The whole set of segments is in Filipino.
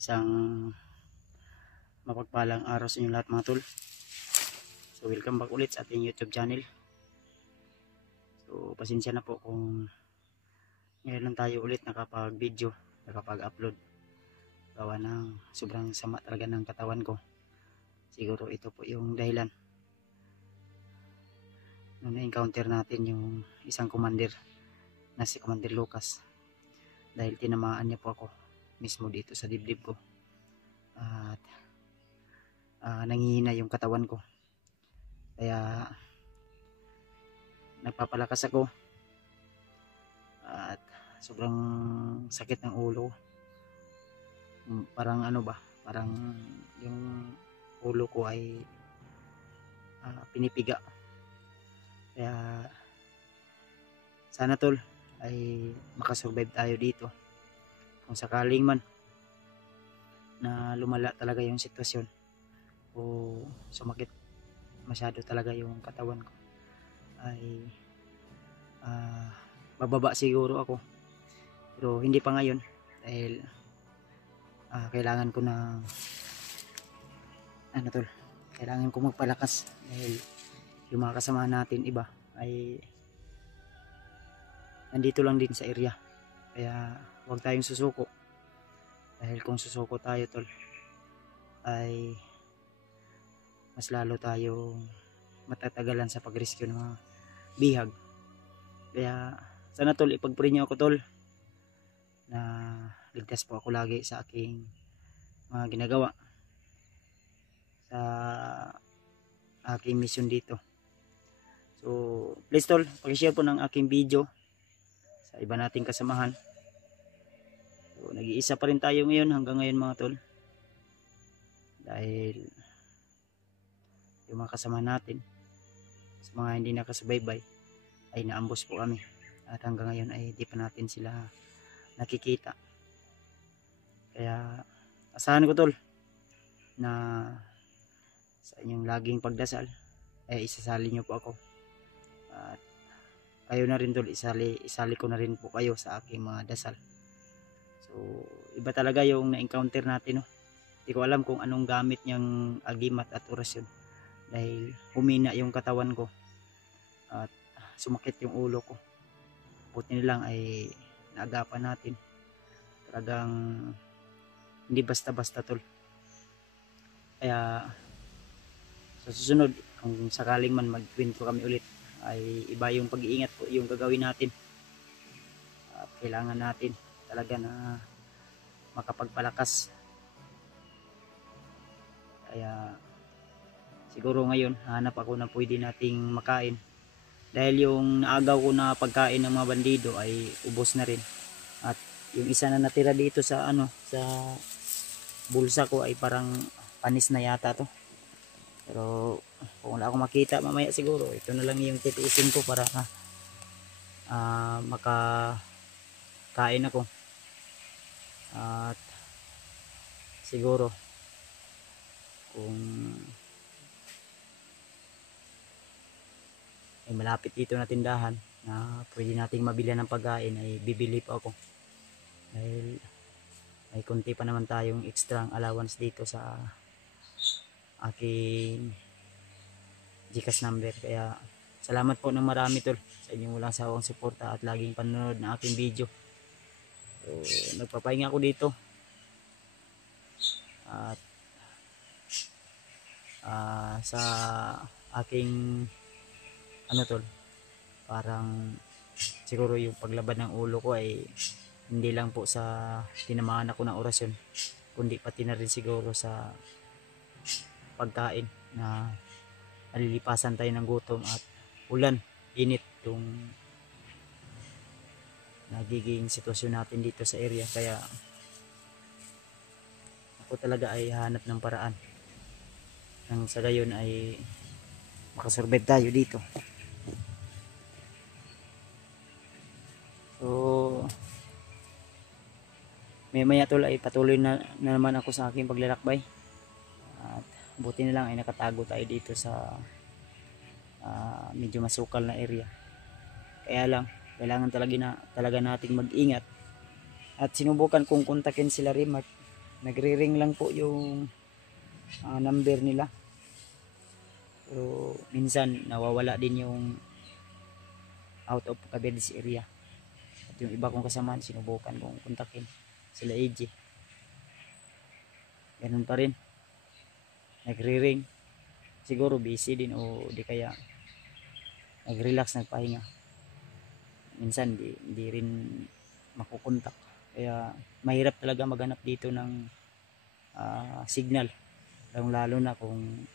Isang mapagpalang araw sa inyo lahat mga tol. So welcome back ulit sa ating YouTube channel. So pasensya na po kung ngayon lang tayo ulit nakapag-video, nakapag-upload. Gawa ng sobrang sama talaga ng katawan ko. Siguro ito po yung dahilan. Nung na-encounter natin yung isang commander na si Commander Lucas. Dahil tinamaan niya po ako mismo dito sa dibdib ko. At nanghihina yung katawan ko. Kaya nagpapalakas ako. At sobrang sakit ng ulo. Parang ano ba? Parang yung ulo ko ay pinipiga. Kaya sana tol ay makasurvive tayo dito. Kung sakaling man na lumala talaga yung sitwasyon o sumakit masyado talaga yung katawan ko, ay bababa siguro ako, pero hindi pa ngayon dahil kailangan ko na kailangan ko magpalakas dahil yung mga kasama natin iba ay nandito lang din sa area. Kaya huwag tayong susuko, dahil kung susuko tayo tol ay mas lalo tayong matatagalan sa pag-rescue ng mga bihag. Kaya sana tol ipag-pray niyo ako tol na ligtas po ako lagi sa aking mga ginagawa sa aking mission dito. So please tol, pag-share po ng aking video sa iba nating kasamahan. So nag-iisa pa rin tayo ngayon hanggang ngayon mga tol, dahil yung mga kasama natin sa mga hindi nakasubaybay ay naambos po kami, at hanggang ngayon ay di pa natin sila nakikita. Kaya asahan ko tol na sa inyong laging pagdasal ay isasali nyo po ako, at kayo na rin tol, isali ko na rin po kayo sa aking mga dasal. So iba talaga yung na-encounter natin, no? Hindi ko alam kung anong gamit niyang agimat at orasyon, dahil humina yung katawan ko at sumakit yung ulo ko. Buti nilang ay naagapan natin. Talagang hindi basta-basta tol. Kaya sa susunod, kung sakaling man magkwento kami ulit, ay iba yung pag-iingat po yung gagawin natin. At kailangan natin talaga na makapagpalakas. Kaya siguro ngayon hanap ako na pwede nating makain, dahil yung naagaw ko na pagkain ng mga bandido ay ubos na rin. At yung isa na natira dito sa sa bulsa ko ay parang panis na yata to. Pero kung wala akong makita mamaya, siguro ito na lang yung titiisin ko para makakain ako. At siguro kung ay malapit dito na tindahan na pwede nating mabilihan ng pagkain, ay bibili pa ako, dahil may konti pa naman tayong extra allowance dito sa aking GCash number. Kaya salamat po ng marami tol sa inyong walang sawang suporta at laging panonood ng aking video. So nagpapahinga ako dito, at sa aking tol, parang siguro yung paglabad ng ulo ko ay hindi lang po sa tinamaan ako ng orasyon, kundi pati na rin siguro sa pagkain na nalilipasan tayo ng gutom at ulan, init yung nagiging sitwasyon natin dito sa area. Kaya ako talaga ay hanap ng paraan nang sa gayon ay makasurvive tayo dito. So maya tol ay patuloy na naman ako sa aking paglalakbay, at buti na lang ay nakatago tayo dito sa medyo masukal na area. Kaya lang kailangan talaga nating mag-ingat, at sinubukan kong kontakin sila Rimark nagre-ring lang po yung number nila. Pero minsan nawawala din yung out of coverage area. At yung iba kong kasamahan, sinubukan kong kontakin sila AJ. Ganun pa rin. Nagre-ring. Siguro busy din o di kaya nag-relax, nagpahinga. Minsan di rin makukontak. Kaya mahirap talaga maghanap dito ng signal. Lalo na kung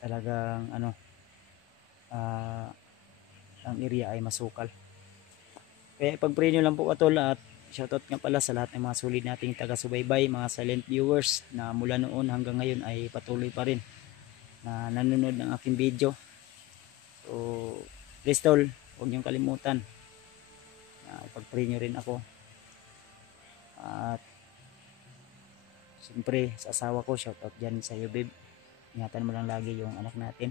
talagang ang area ay masukal. Kaya ipag-pray nyo lang po katol, at shoutout nga pala sa lahat ng mga solid nating taga-subaybay, mga silent viewers na mula noon hanggang ngayon ay patuloy pa rin na nanonood ng aking video. So please tol, huwag niyong kalimutan na ipag-pray nyo rin ako. At siyempre sa asawa ko, shoutout dyan sa iyo babe, ingatan mo lang lagi yung anak natin.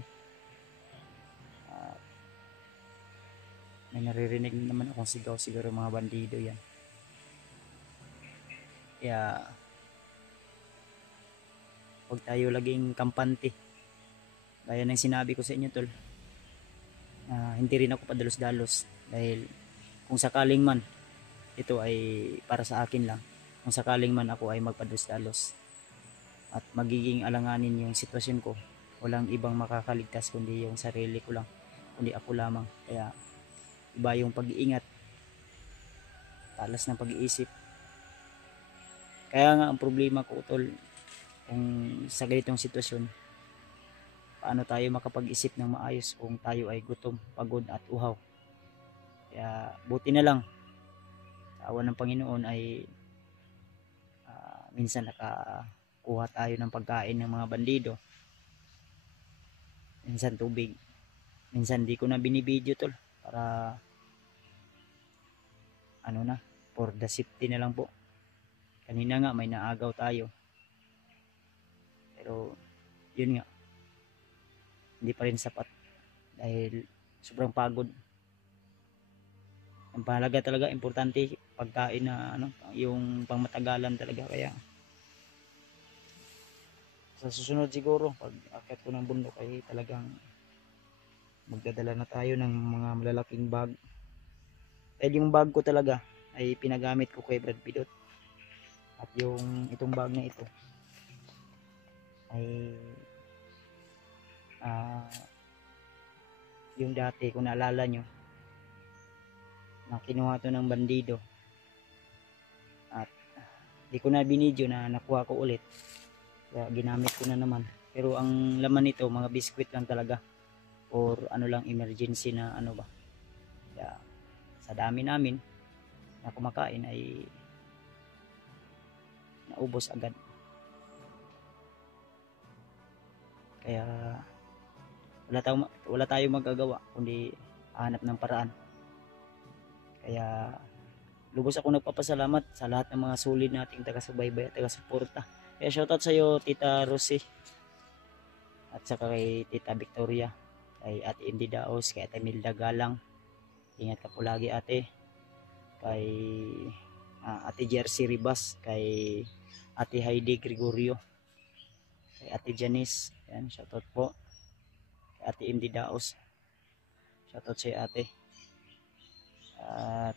May naririnig naman akong sigaw, siguro mga bandido yan. Kaya huwag tayo laging kampante. Gaya ng sinabi ko sa inyo tol, hindi rin ako padalos-dalos, dahil kung sakaling man ito ay para sa akin lang, kung sakaling man ako ay magpadalos-dalos at magiging alanganin yung sitwasyon ko, walang ibang makakaligtas kundi yung sarili ko lang, kundi ako lamang. Kaya iba yung pag-iingat, talas ng pag-iisip. Kaya nga ang problema ko tol, kung sa ganitong sitwasyon, paano tayo makapag-isip ng maayos kung tayo ay gutom, pagod at uhaw. Kaya buti na lang sa awa ng Panginoon ay minsan nakakuha tayo ng pagkain ng mga bandido, minsan tubig, minsan di ko na binibideo tol, para for the safety na lang po. Kanina nga may naagaw tayo, pero yun nga, hindi pa rin sapat dahil sobrang pagod. Ang mahalaga talaga, importante pagkain na yung pangmatagalan talaga. Kaya sa susunod siguro pag akyat ko ng bundok ay talagang magdadala na tayo ng mga malalaking bag. Dahil yung bag ko talaga ay pinagamit ko kay Brad Pidot, at yung itong bag na ito ay yung dati, kung naalala nyo, na kinuha to ng bandido at di ko na binidyo na nakuha ko ulit, kaya ginamit ko na naman. Pero ang laman nito mga biskwit lang talaga, or lang, emergency na ba. Kaya sa dami namin na kumakain ay naubos agad. Kaya wala tayong magagawa kundi hanap ng paraan. Kaya lubos ako nagpapasalamat sa lahat ng mga solid nating taga-subaybay at taga-suporta. Kaya shoutout sa iyo Tita Rosie, at saka kay Tita Victoria, kay Ate Indy Daos, kay Ate Milda Galang, ingat ka po lagi ate, kay Ate Jersey Ribas, kay Ate Heidi Gregorio, kay Ate Janice, yan, shoutout po. Kay Ate Indy Daos, shoutout sa iyo ate. At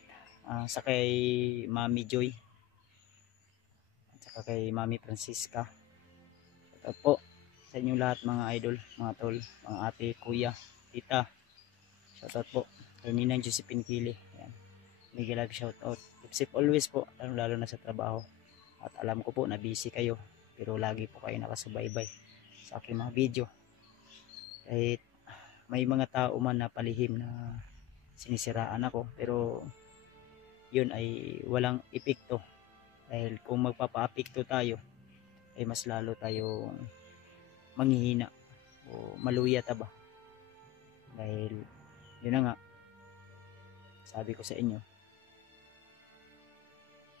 sa kay Mami Joy, at saka kay Mami Francisca, shoutout po sa inyong lahat mga idol, mga tol, mga ate, kuya, tita, shoutout po. Kay Ninang Josephine Kili, yan, Miguel Ag, shoutout. Keep safe always po, lalo na sa trabaho. At alam ko po na busy kayo, pero lagi po kayo nakasubaybay sa aking mga video. Kahit may mga tao man na palihim na sinisiraan ako, pero yun ay walang epekto, dahil kung magpapa-apekto tayo ay mas lalo tayong manghihina o maluyat ba. Dahil yun na nga, sabi ko sa inyo,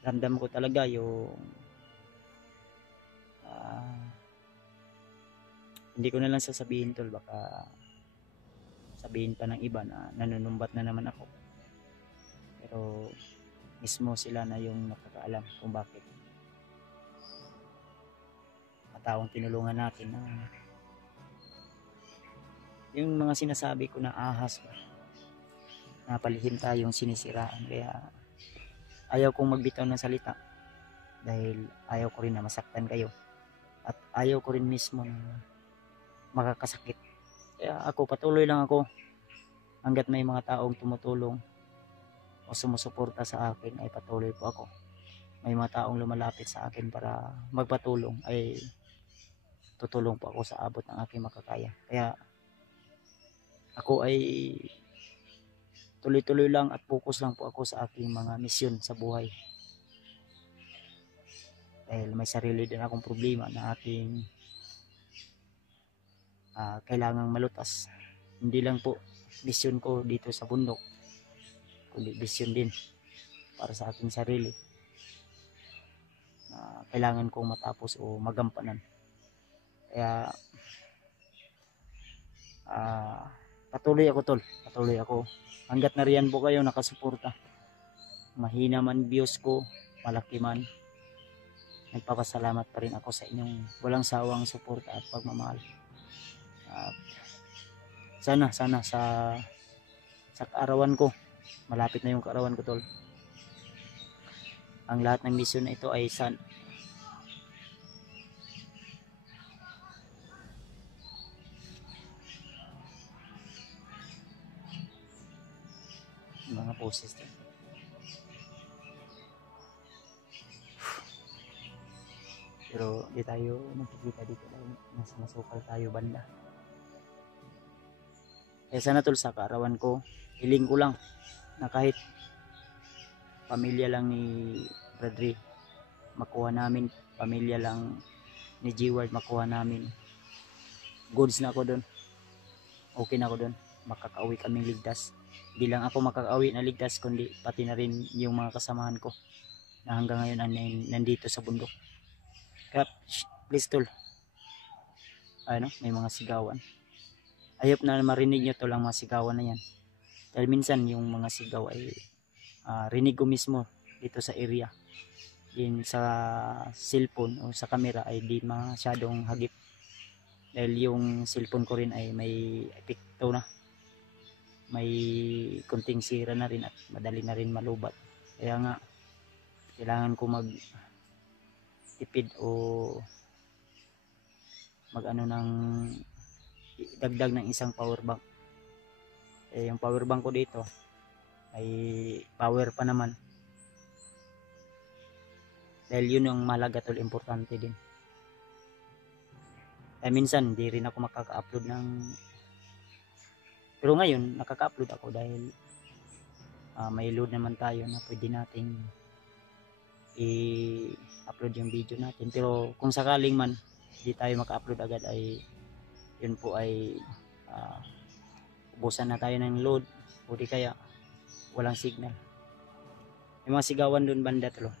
ramdam ko talaga yung hindi ko na lang sasabihin tol, baka sabihin pa ng iba na nanunumbat na naman ako. Pero mismo sila na yung nakakaalam kung bakit taong tinulungan natin na yung mga sinasabi ko na ahas ba, na palihim tayong sinisiraan. Kaya ayaw kong magbitaw ng salita dahil ayaw ko rin na masaktan kayo at ayaw ko rin mismo na makakasakit. Kaya ako, patuloy lang ako hanggat may mga taong tumutulong o sumusuporta sa akin, ay patuloy po ako. May mga taong lumalapit sa akin para magpatulong, ay tutulong po ako sa abot ng aking makakaya. Kaya ako ay tuloy-tuloy lang at focus lang po ako sa aking mga misyon sa buhay. Dahil may sarili din akong problema na aking kailangang malutas. Hindi lang po misyon ko dito sa bundok, kundi misyon din para sa aking sarili. Kailangan kong matapos o magampanan. Kaya patuloy ako tol, patuloy ako. Hanggat nariyan po kayo nakasuporta, mahina man views ko, malaki man, nagpapasalamat pa rin ako sa inyong walang sawang suporta at pagmamahal. At sana sa kaarawan ko, malapit na yung kaarawan ko tol, ang lahat ng misyon na ito ay mga poses din. Pero di tayo nakikita dito dahil nasa masukal tayo banda. Kaya sana tol, sa kaarawan ko, hiling ko lang na kahit pamilya lang ni Bradley makuha namin, pamilya lang ni G-Ward makuha namin, goods na ako doon, okay na ako doon, makakauwi kaming ligtas. Di lang ako makakauwi na ligtas, kundi pati na rin yung mga kasamahan ko na hanggang ngayon nandito sa bundok. Kaya please tol, may mga sigawan, ayop na marinig nyo tol ang mga sigawan na yan. Dahil minsan yung mga sigaw ay rinig ko mismo dito sa area. Din sa cellphone o sa camera ay di masyadong hagip. Dahil yung cellphone ko rin ay may epekto na. May kunting sira na rin at madali na rin malubat. Kaya nga, kailangan ko tipid o ng dagdag ng isang power bank. Yung power bank ko dito ay power pa naman, dahil yun yung mahalaga tol, importante din. Minsan hindi rin ako makaka-upload pero ngayon nakaka-upload ako dahil may load naman tayo na pwede nating i-upload yung video natin. Pero kung sakaling man hindi tayo maka-upload agad, ay yun po ay ubusan na tayo ng load o di kaya walang signal. May mga sigawan doon banda tol.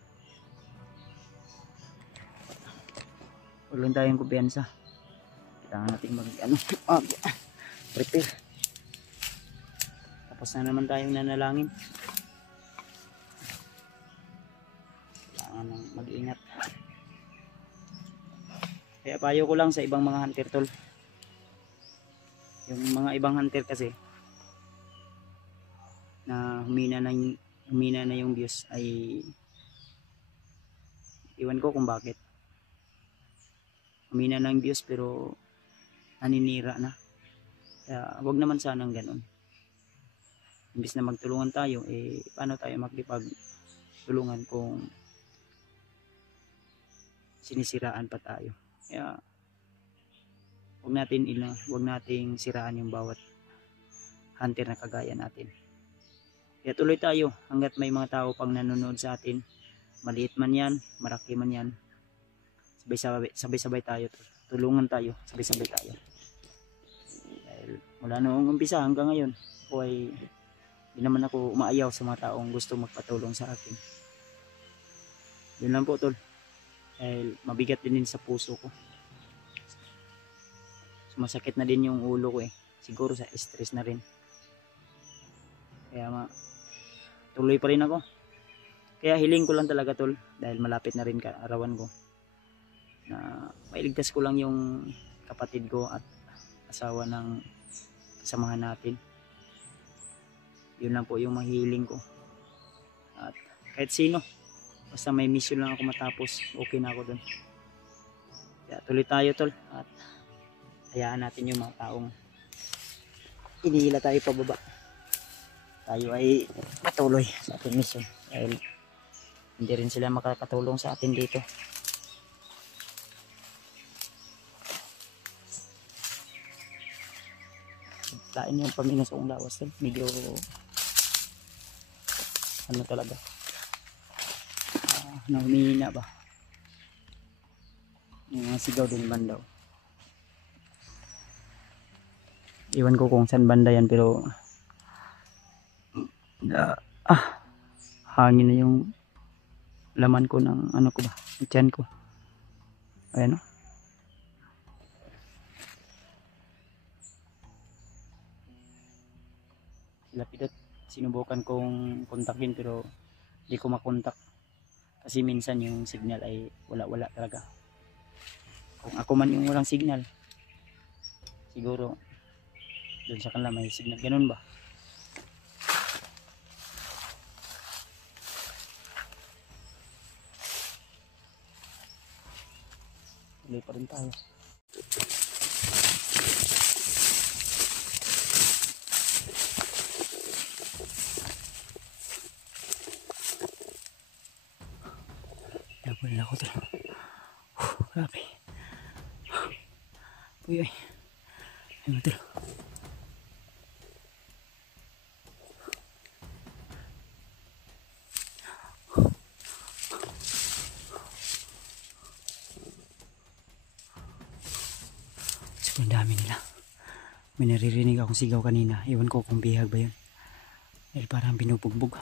Walang tayong kumpiyansa. Kailangan natin prepare. Tapos na naman tayong nanalangin. Kailangan mag-ingat. Kaya payo ko lang sa ibang mga hunter tol. Yung mga ibang hunter kasi na humina na yung views, ay iwan ko kung bakit humina na yung views pero naninira na. Kaya wag naman sanang ganun. Imbis na magtulungan tayo, paano tayo magkipagtulungan kung sinisiraan pa tayo? Kaya wag nating siraan yung bawat hunter na kagaya natin. Kaya tuloy tayo hanggat may mga tao pang nanonood sa atin. Maliit man yan, maraki man yan. Sabay-sabay tayo. Tulungan tayo, sabay-sabay tayo. Dahil mula noong umpisa hanggang ngayon, ako ay di naman ako umaayaw sa mga taong gusto magpatulong sa akin. Yun lang po tol. Dahil mabigat din sa puso ko. Sumasakit na din yung ulo ko Siguro sa stress na rin. Kaya tuloy pa rin ako. Kaya hiling ko lang talaga tol, dahil malapit na rin kaarawan ko, na mailigtas ko lang yung kapatid ko at asawa ng kasamahan natin. Yun lang po yung mahiling ko. At kahit sino, basta may mission lang ako matapos, okay na ako dun. Kaya tuloy tayo tol, at hayaan natin yung mga taong inihila tayo pababa, tayo ay patuloy sa ating mission, dahil hindi rin sila makakatulong sa atin dito. Lain yung paminas kong lawas tol, medyo ano talaga, humihina ba yung mga sigaw din bandaw. Iwan ko kung saan banda yan, pero hangin na yung laman ko ng ano ko ba, tiyan ko. Ayan o. Sila pidot, sinubukan kong kontakin pero di ko makontak kasi minsan yung signal ay wala talaga. Kung ako man yung walang signal, siguro doon sa kanila may signal, ganun ba? Tuloy pa rin tayo. Nabulin ako tol. Grabe. Uy. Ayun tol. Sobrang dami nila. May naririnig akong sigaw kanina. Iwan ko kung bihag ba yun. Dahil parang binubugbog.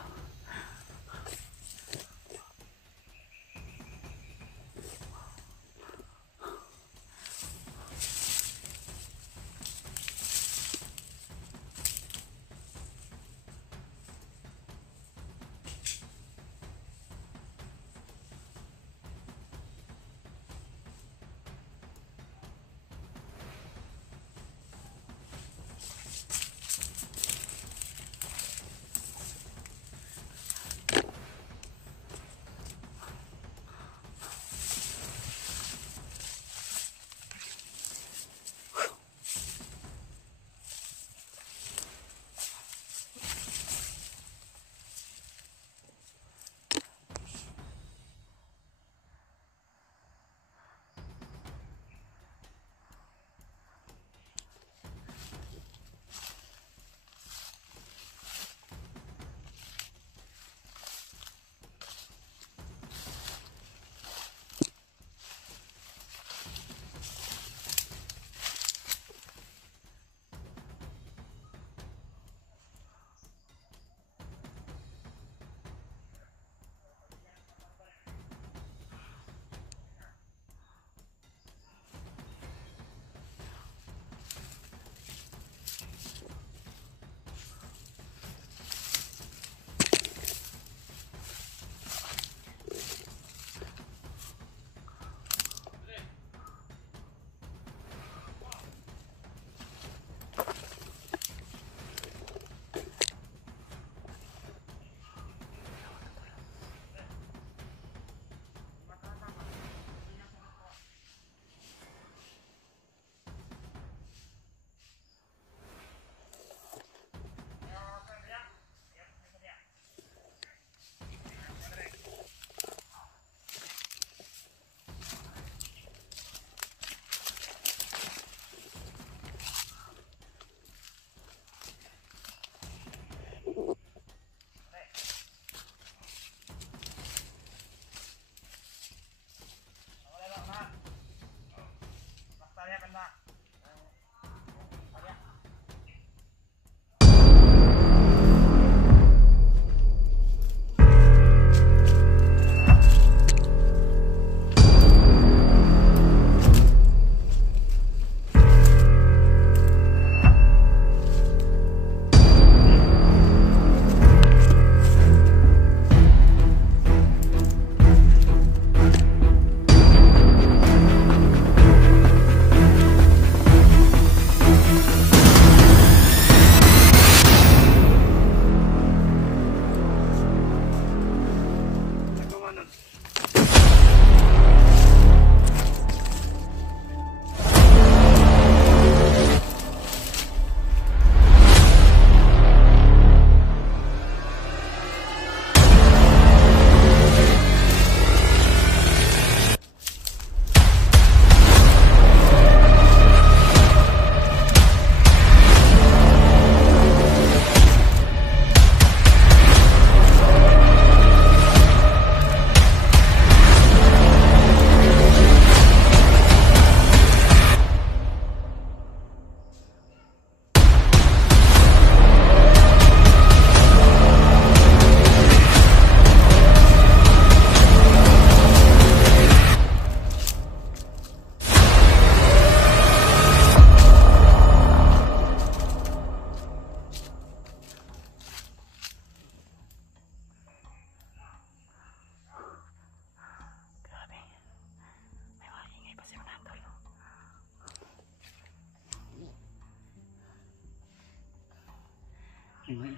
May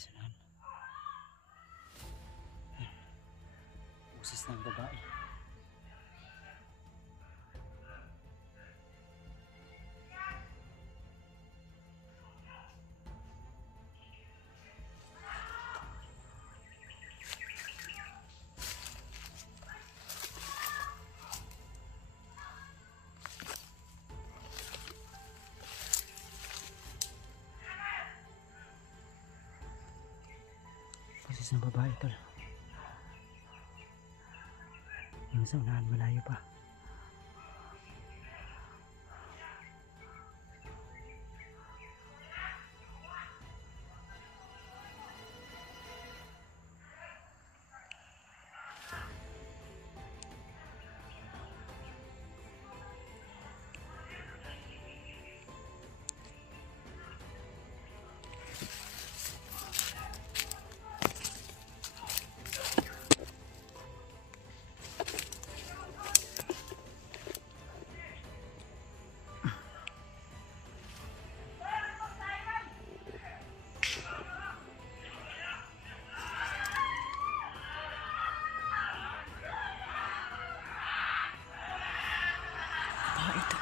Sunan. Boses ng babae. Boses ng babae tol. Yung sa unahan malayo pa. Ito.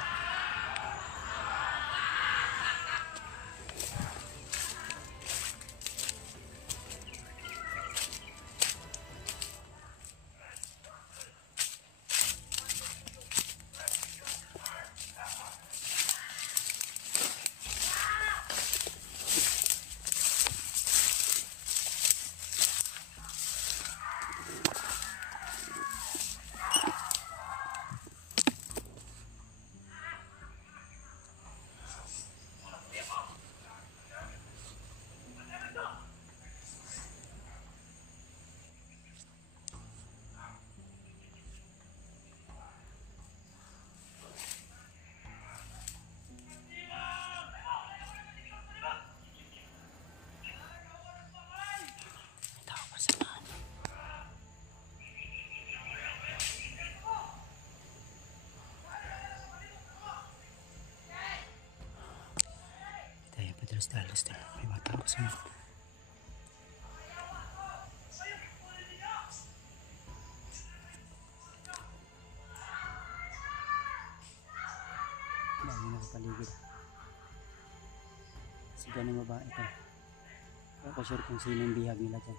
Dalos may mga tao sa mga dami na sa paligid. Siga ng babae ito. Hindi ko sure kung sino yung bihag nila dyan.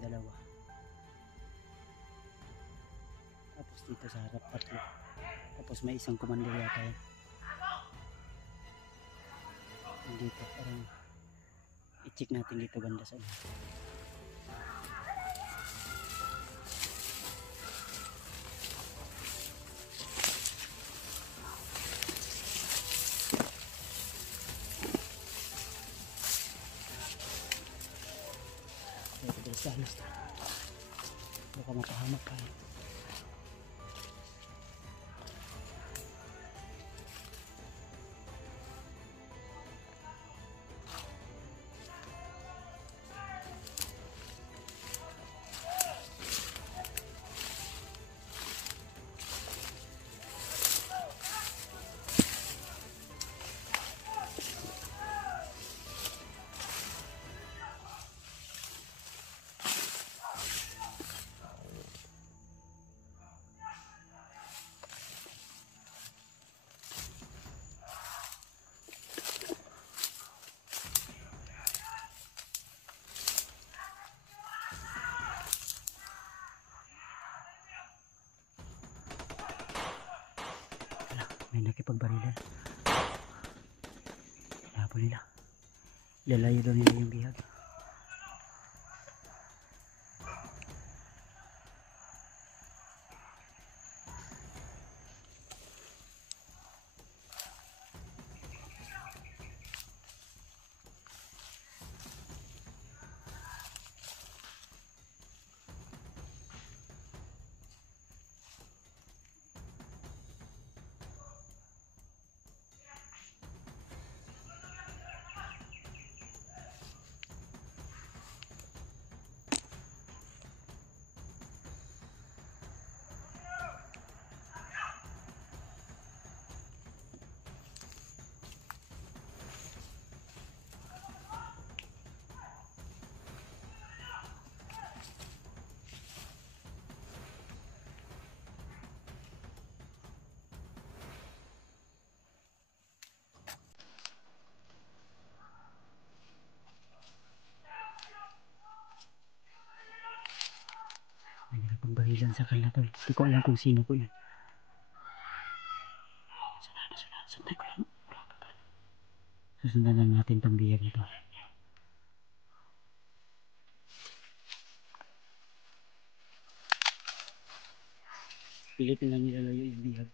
dalawa. Tapos dito sa harap 3. Tapos may isang commander yata yan. Dito parang i-check natin dito banda sa ano. Dito sa halos. Baka mapahamak kayo. May nakipagbarilan. Kaya nila. Lalayo daw nila yung bihag. May nakipagbarilan sa kanila tol. Hindi ko alam kung sino po yun. Sundan ko lang. Susundan lang natin itong bihag nito. Pilit lang nilalayo yung bihag.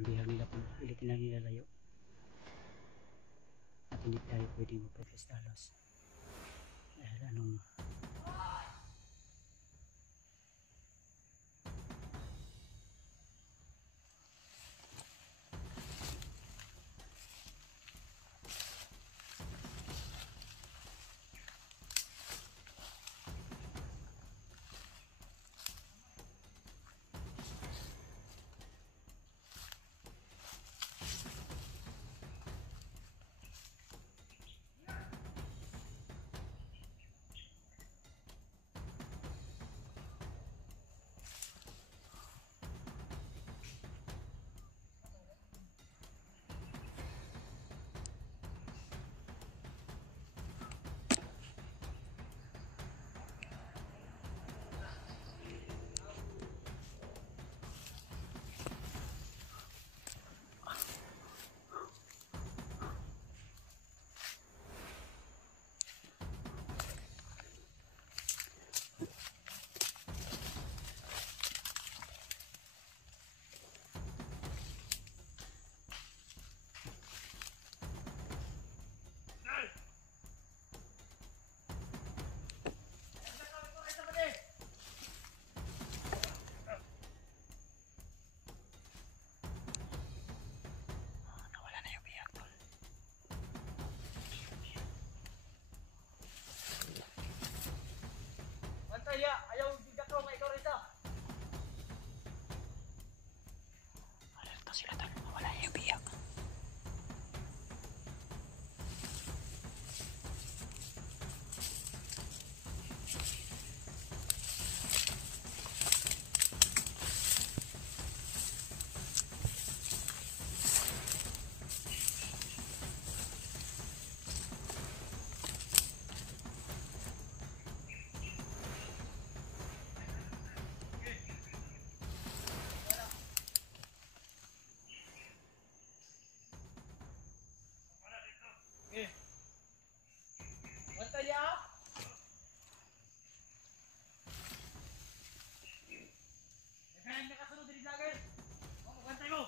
Hindi nila po ulitin lang nilalayo at hindi tayo pwedeng magpapestalos dahil anong diya. Ayaw bigat ko, ikaw rito. Alerto sila tol, wala yung biyak. Bantay diya. Nagkain na kasunod din sa akin. Bantay mo.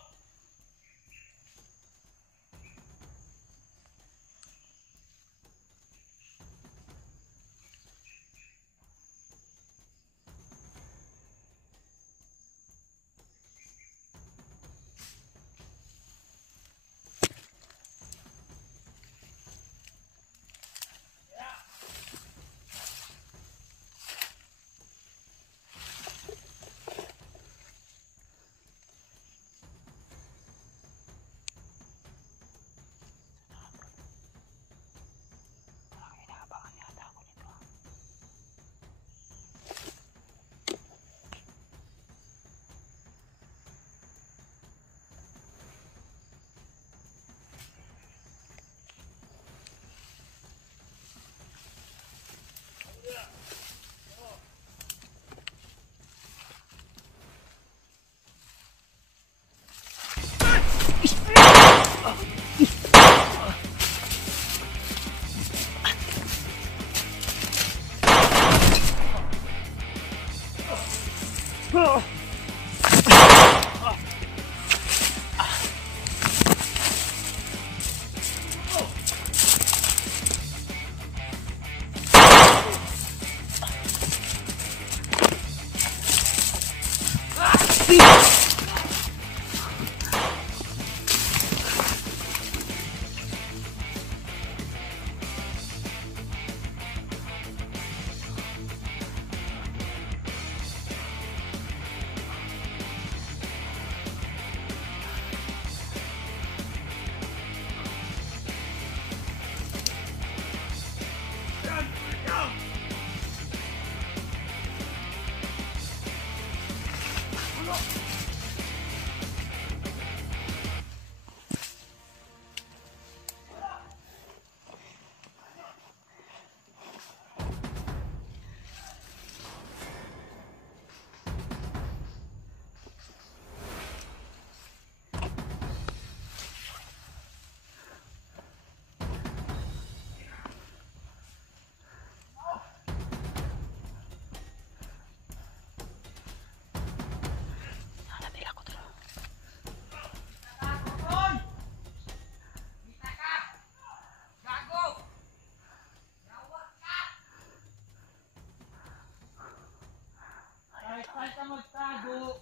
Kahit ka magtago.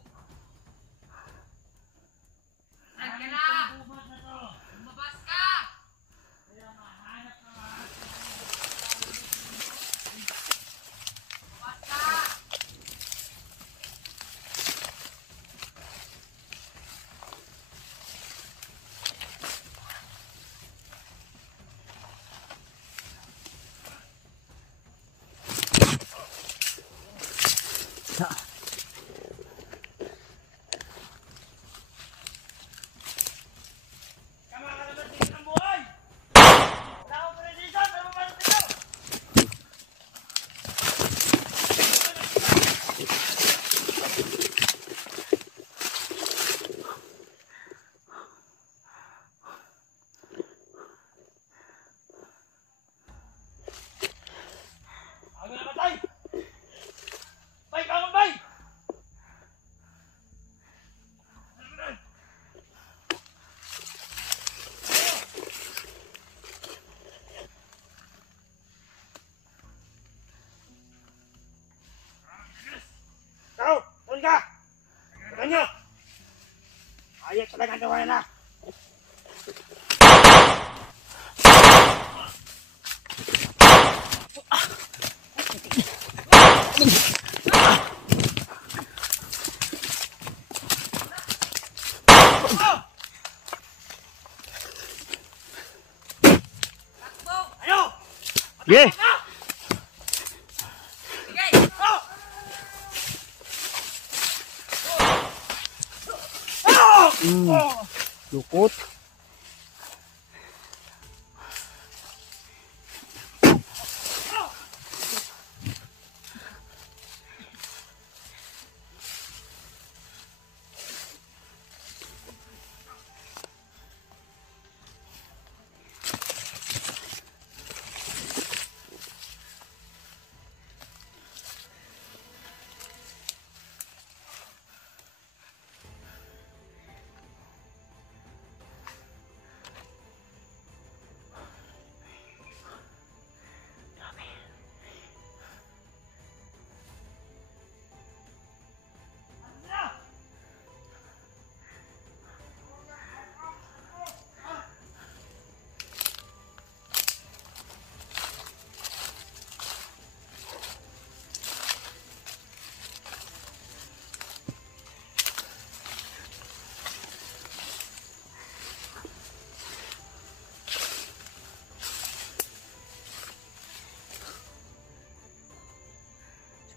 Saan ka na? Lumabas ka! Kaya mahanap na lumabas ka! Ayat talaga gawa na. Ano? Sige! Lukot.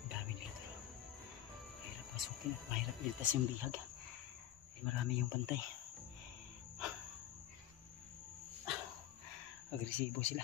Ang dami nila tol. Mahirap pasukin at mahirap ligtas yung bihag. Marami yung bantay. Agresibo sila.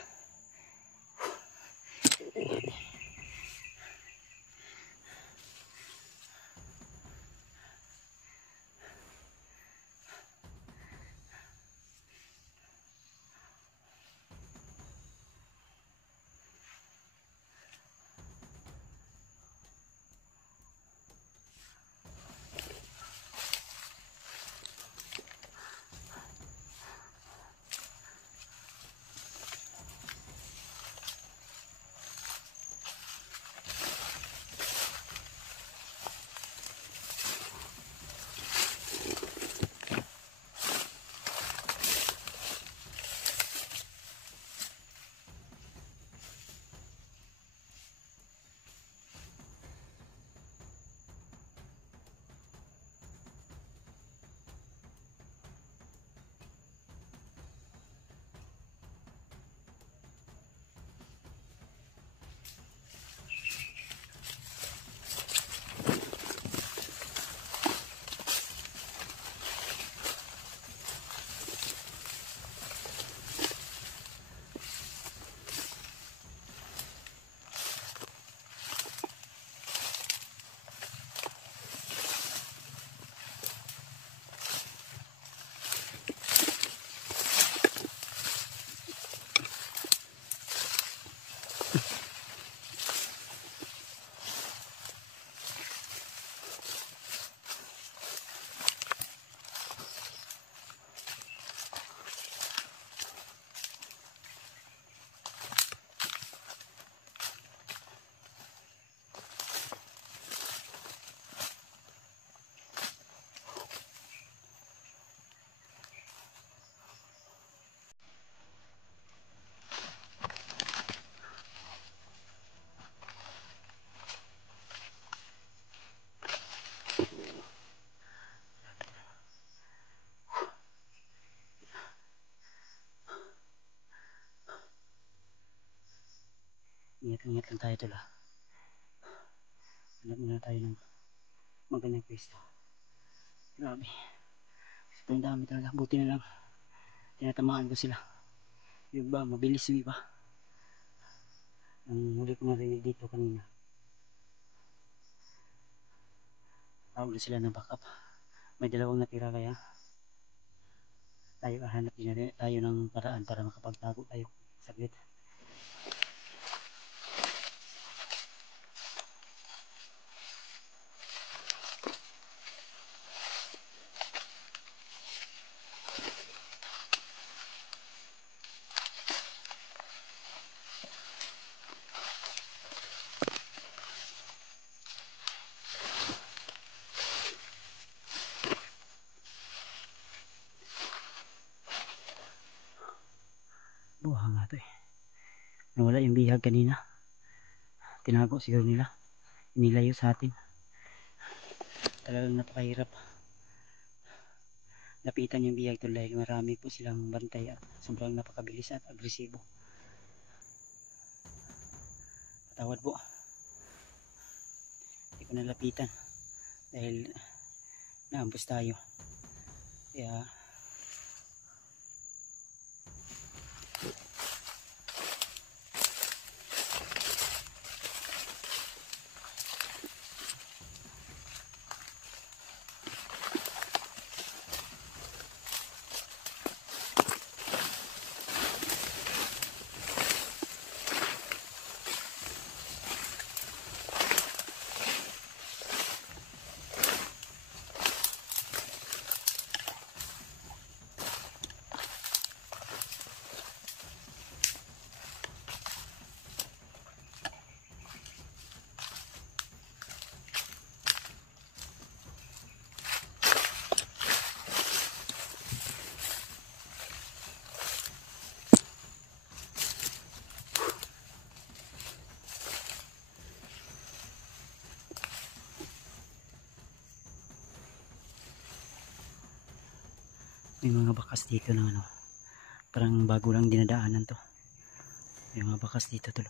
Ingat-ingat lang tayo tol. Hanap muna tayo ng magandang pwesto. Grabe. Sobrang dami talaga. Buti na lang. Tinatamaan ko sila. Yung ba, mabilis yung iba. Ang huli ko narinig dito kanina. Tawag na sila ng backup. May dalawang natira kaya. Tayo hanap din natin tayo ng paraan para makapagtago tayo saglit. Buha nga to eh. Nawala yung bihag kanina. Tinago siguro nila. Inilayo sa atin. Talagang napakahirap. Lapitan yung bihag to dahil marami po silang bantay at sobrang napakabilis at agresibo. Patawad po. Hindi ko nalapitan dahil naambos tayo. Kaya may mga bakas dito na ano, parang bago lang dinadaanan to. May mga bakas dito tulo.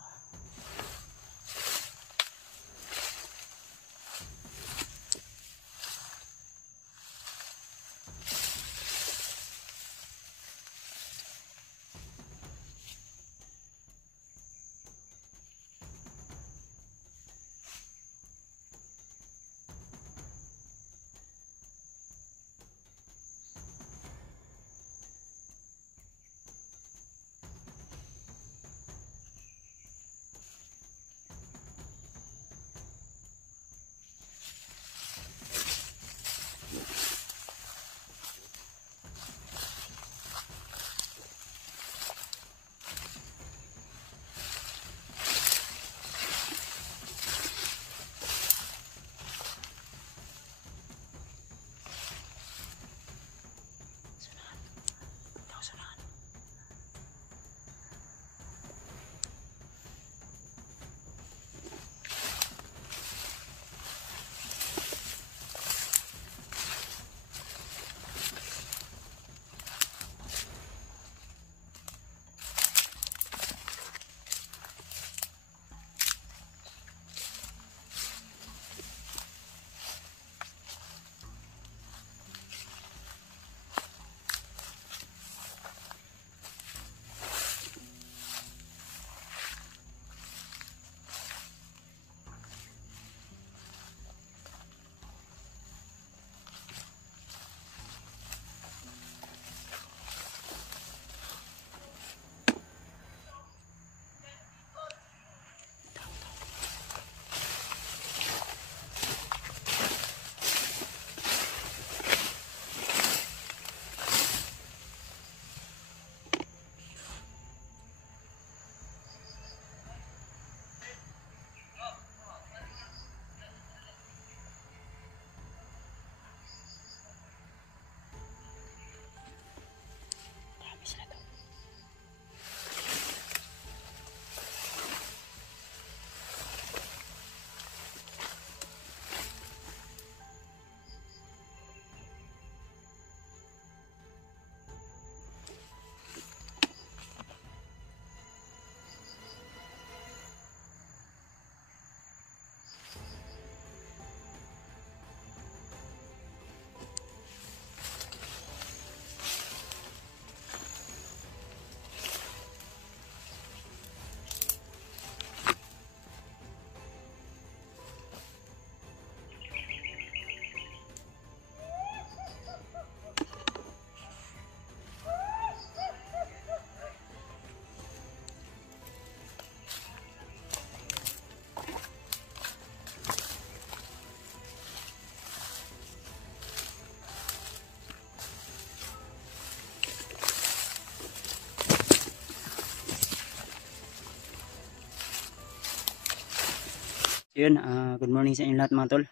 Yun, good morning sa inyo lahat mga tol.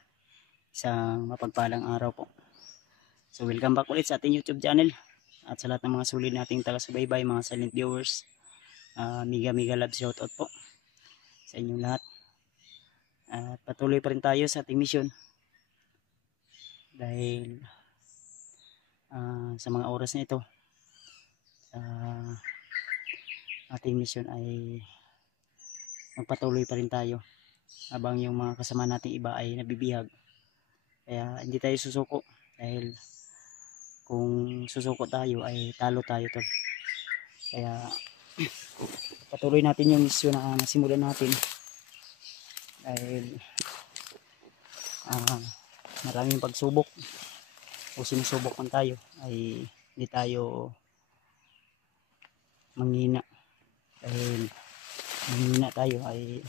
Isang mapagpalang araw po. So welcome back ulit sa ating YouTube channel. At sa lahat ng mga sulit nating taga-subaybay, mga silent viewers, mega love shoutout po sa inyong lahat. At patuloy pa rin tayo sa ating mission. Dahil sa mga oras na ito, ating mission ay magpatuloy pa rin tayo habang yung mga kasama nating iba ay nabibihag. Kaya hindi tayo susuko, dahil kung susuko tayo ay talo tayo tol. Kaya patuloy natin yung issue na nasimulan natin, dahil maraming pagsubok o sinusubok man tayo ay hindi tayo manghina, dahil manghina tayo ay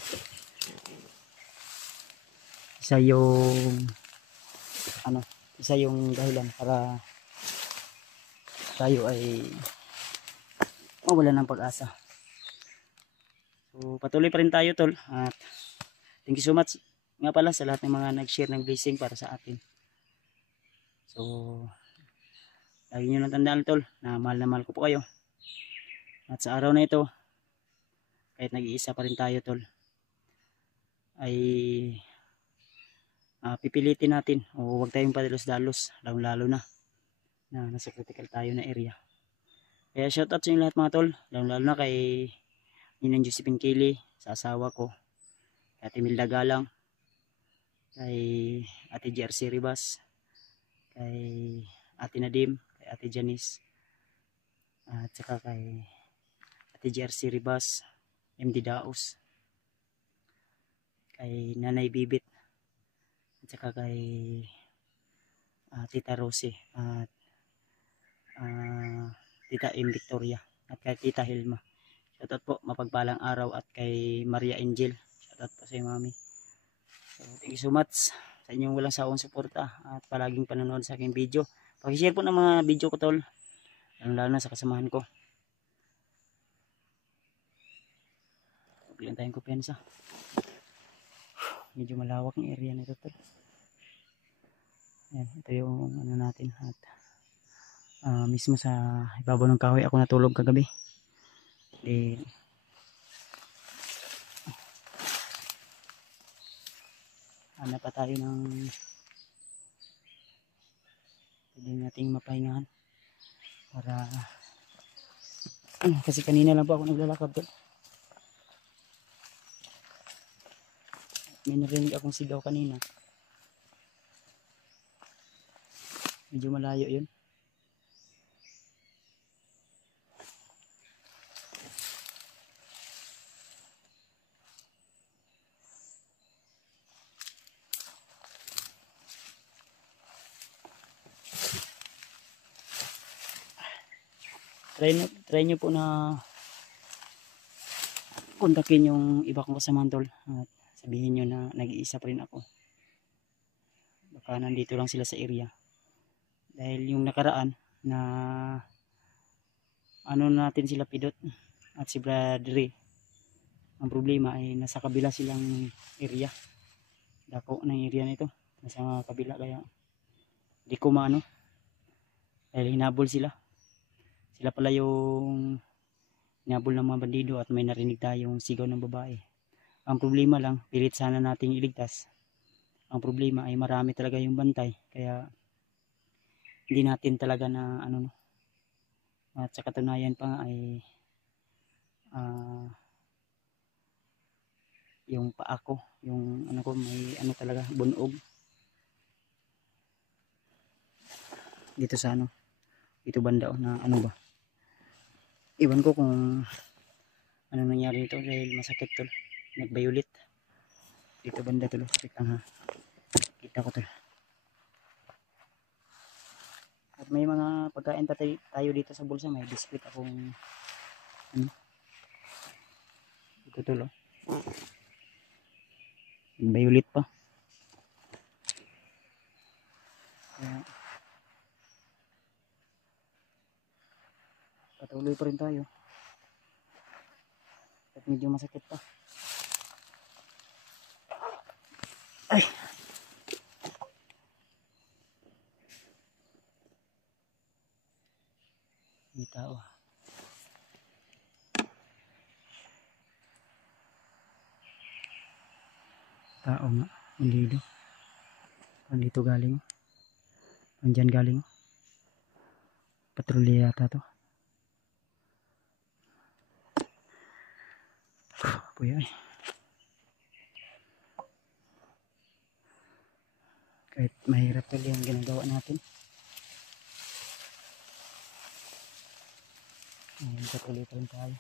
isa yung dahilan para tayo ay mawala ng pag-asa. So patuloy pa rin tayo tol, at thank you so much nga pala sa lahat ng mga nag-share ng blessing para sa atin. So lagi nyo nang tandaan tol na mahal ko po kayo, at sa araw na ito kahit nag-iisa pa rin tayo tol ay pipilitin natin o huwag tayong padalos-dalos, lalo na nasa critical tayo na area. Kaya shoutout sa inyo lahat mga tol, lalo na kay Ninang Josephine Kili, sa asawa ko, kay Ate Milda Galang, kay Ate JRC Ribas, kay Ate Nadim, kay Ate Janice, at saka kay Ate JRC Ribas, MD Daos, kay Nanay Bibit, at saka kay Tita Rosie, at Tita M. Victoria, at kay Tita Hilma. Shoutout po, mapagpalang araw, at kay Maria Angel. Shoutout po sa iyo mami. So, thank you so much sa inyong walang sawang suporta at palaging panonood sa aking video. Pag-share po ng mga video ko tol, lalo na sa kasamahan ko. Huwag lang tayong kumpiyansa. Medyo malawak ang area nito tol. Ayan, ito yung ano natin, at mismo sa ibabaw ng kahoy ako natulog kagabi. Then hanap pa tayo ng pwede nating mapahingahan para kasi kanina lang po ako naglalakad doon. May narinig akong sigaw kanina, medyo malayo yun. Try nyo po na kontakin yung iba kong kasamahan tol, at sabihin nyo na nag-iisa pa rin ako, baka nandito lang sila sa area. Dahil yung nakaraan na ano natin sila Pidot at si Bradley, ang problema ay nasa kabila silang area, dako ng area nito, nasa kabila, kaya di ko maano, dahil hinabol sila pala yung hinabol ng mga bandido, at may narinig tayong sigaw ng babae. Ang problema lang, pilit sana nating iligtas. Ang problema ay marami talaga yung bantay, kaya hindi natin talaga na ano no. At sa katunayan pa nga ay yung paa ko, yung ano ko, may ano talaga, bunog dito sa ano, dito banda na ano ba, iwan ko kung ano nangyari dito, dahil masakit tol, nag-violet dito banda tol. Ha, kita ko tol. At may mga pagkain pa tayo dito sa bulsa, may biskuit akong ano dito tol, violet pa. Kaya patuloy pa rin tayo at medyo masakit pa. Ay, may tao. Tao nga, hindi dito galing, andyan galing, patrolya yata to. Puya ay. Kahit mahirap tol yung ginagawa natin. Ngayon patuloy pa rin tayo.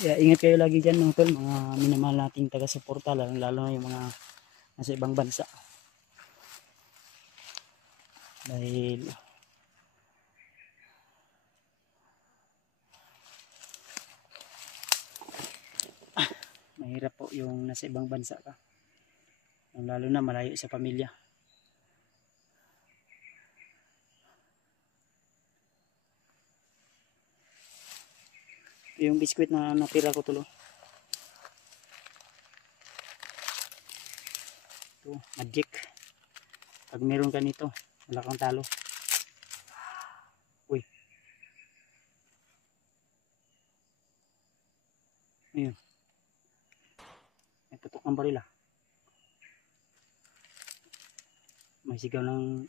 Kaya ingat kayo lagi dyan mga tol, mga minamahal nating taga-suporta, lalo na yung mga nasa ibang bansa. Dahil mahirap po yung nasa ibang bansa ka. Lalo na malayo sa pamilya. Yung biskwit na natira ko tulo. Ito, magic. Pag meron ka nito, wala kang talo. Uy. Ayun. May putok ng baril ah. May sigaw ng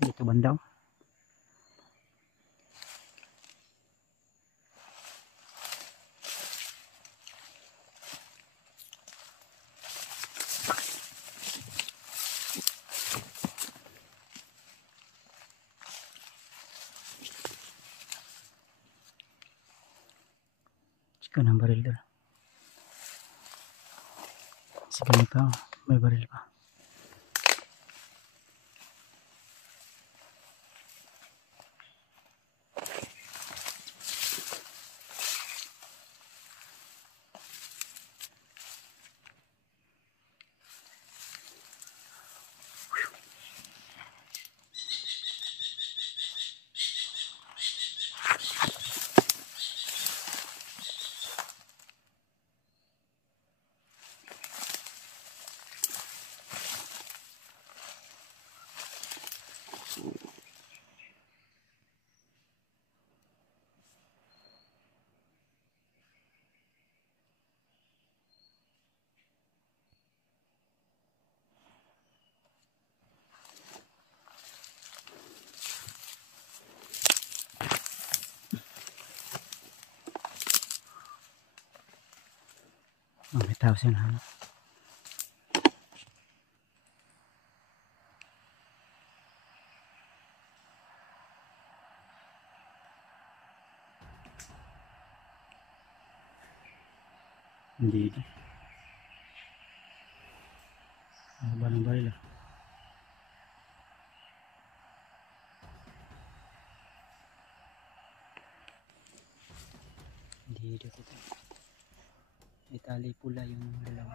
dito bandaw. Sigaw ng baril doon. Sigaw pa, may baril pa. Oh, may tao siya na. Hindi. Ano ba ng baril ah? Hindi dito. May tali pula yung dalawa.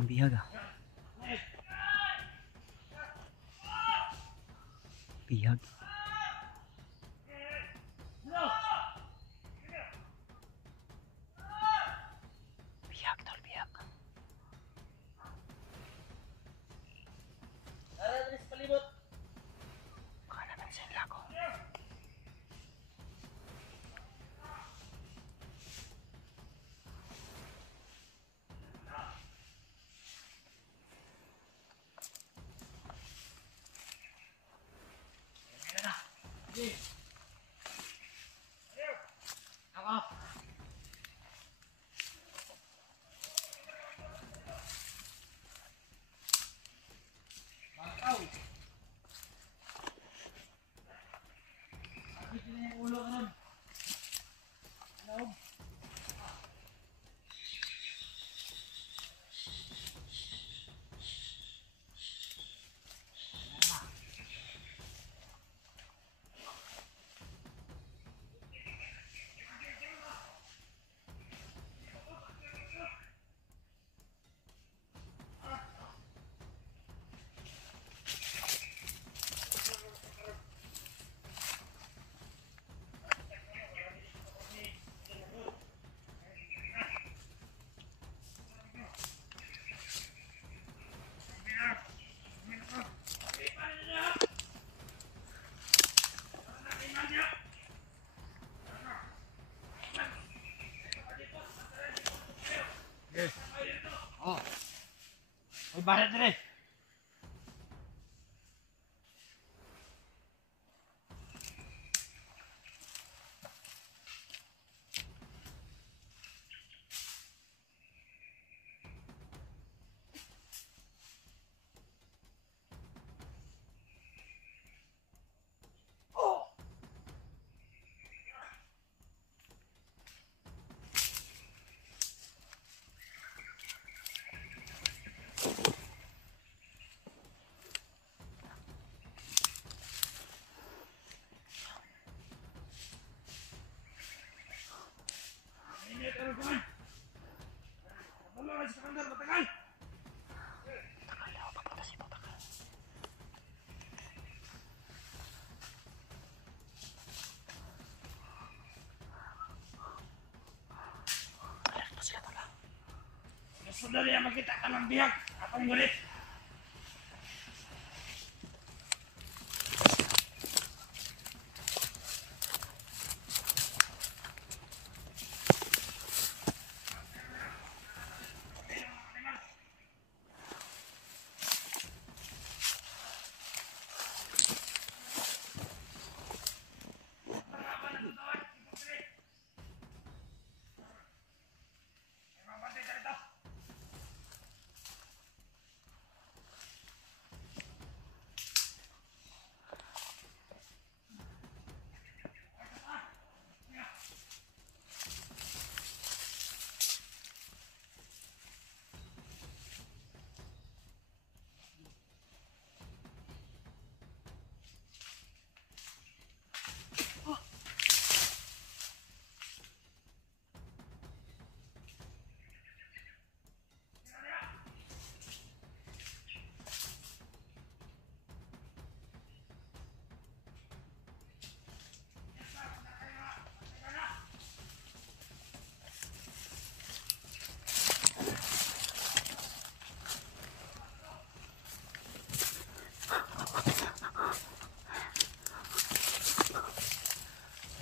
Ang bihag ah. Bihag. Bihag tol, bihag. Kala ng sila ko. Bahala dire. Init ano kuman. Wala na sa kandar matagal. Takal ako papunta si Patakal. Alert pa sila tala. Gusto na niya makita ka ng bihag. Atong gulit.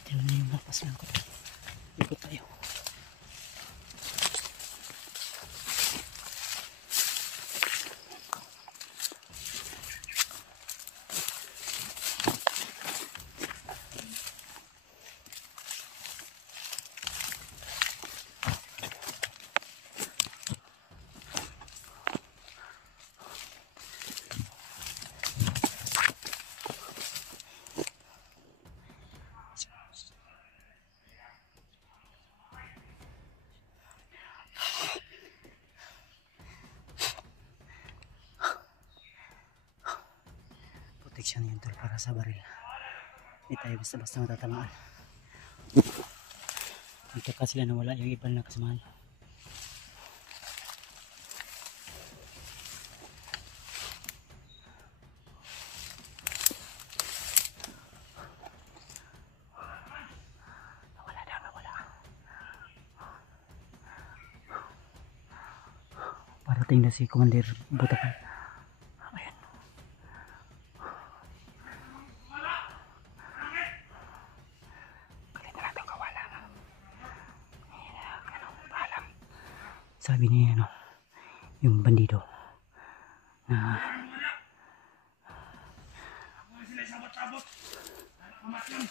Tignan na yung lapas lang ko. Ikot tayo. Proteksyon yun tol para sa baril. Hindi tayo basta-basta matatamaan. Magkaka sila na wala yung iba na kasamahan. Wala daw na wala. Parating na si Commander Butakan. Ayan. Galit na natin kawala na. Ano, paalam. Sabi niya ano, yung bandido na Mga sila sabot-sabot. Amat yun.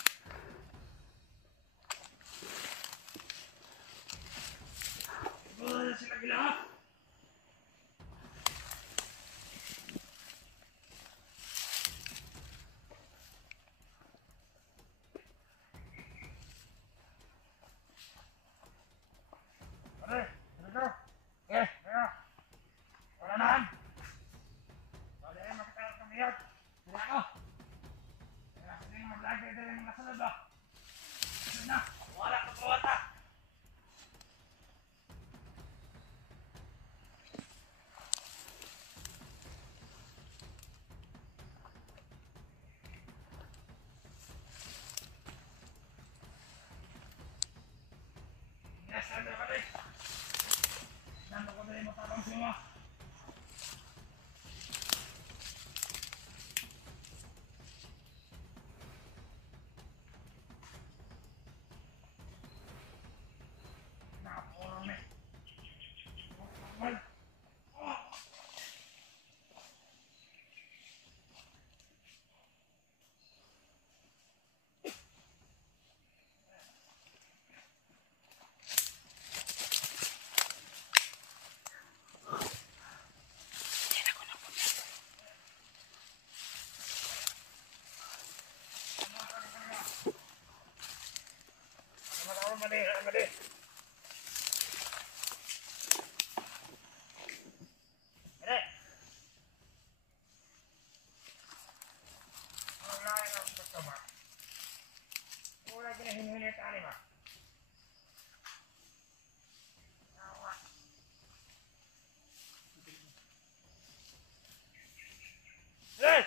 Siguro na sila gila. Pare, ano ka? Kaya. Wala nahan. Wala yan, makita ka kamiyag. Sila ako. Kaya sige maglagay din ng nasunod ba? Sige na, wala ka kawata. Yes, sabi ka rin. Nando ko din mo talong sila. Nakapuro na. Well, Dali. Dali. Wala na ang gusto mo. Wala ginahinihili tali ba? Dali.